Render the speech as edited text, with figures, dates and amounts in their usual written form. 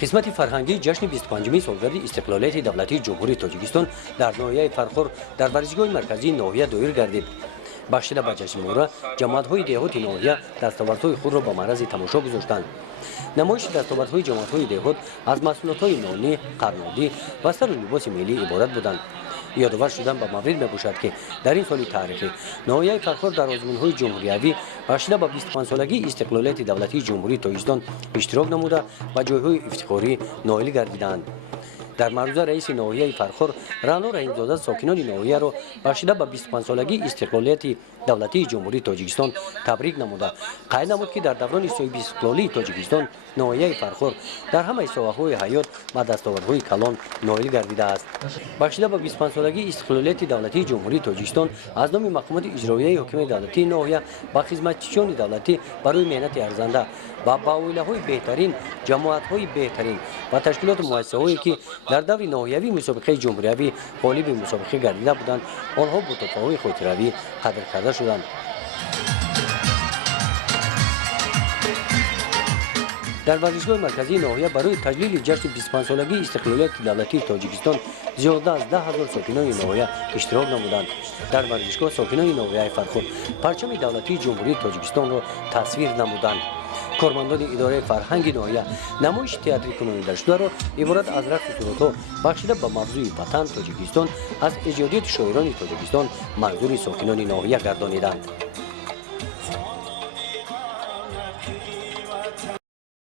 قسمت فرهنگی جشن 25 سالگرد استقلالیت دولتی جمهوری تاجیکستان در ناحیه فرخور در ورزشگاه مرکزی ناحیه دایر گردید. بخشیده به جشن مورا جماعت‌های دهات ناحیه دستاوردهای خود را به معرض تماشا گذاشتند. نمایش دستاوردهای جماعت‌های دهات از محصولات‌های نانی، قرنادی و سر و لباس ملی عبارت بودند. یادآور شدن به مورد میباشد که در این سال تاریخی ناحیه فرخور در آزمون‌های جمهوریوی بخشیده به 25 سالگی استقلالیت دولتی جمهوری تاجیکستان اشتراک نموده و جایهای افتخاری نائل گردیدند. در معروضه رئیس ناحیه فرخور رعنا رحیم‌زاده ساکنان ناحیه را بخشیده به 25 سالگی استقلالیت دولتی جمهوری تاجیکستان تبریک نموده قید نمود که در دوران صاحب استقلالی تاجیکستان ناحیه فرخور در همه ساحه‌های حیات و دستاوردهای کلان نائل گردیده است. بخشیده به 25 سالگی استقلالیت دولتی جمهوری تاجیکستان از نام مقامات اجرایی حاکم دولتی ناحیه با خدمتچیان دولتی برای مهنت ارزنده و با اولیه‌های بهترین، جماعت‌های بهترین و تشکیلات مؤسسه‌ای که در دور ناحیوی مسابقه جمهوریوی غالب مسابقه گردیده بودند آنها با توفیق‌های خاطروی قدر کرده شدند. در ورزشگاه مرکزی ناحیه برای تجلیل جشن 25 سالگی استقلالیت دولتی تاجیکستان زیاده از 10,000 ساکنان ناحیه اشتراک نمودند. در ورزشگاه ساکنان ناحیه فرخور پرچم دولتی جمهوری تاجیکستان را تصویر نمودند. کارمندان اداره فرهنگ ناحیه نمایش تئاتری کننده شده را عبارت از رقص و سرودها بخشیده به موضوع وطن تاجیکستان از ایجادیات شاعران تاجیکستان منظور ساکنان ناحیه گردانیدند.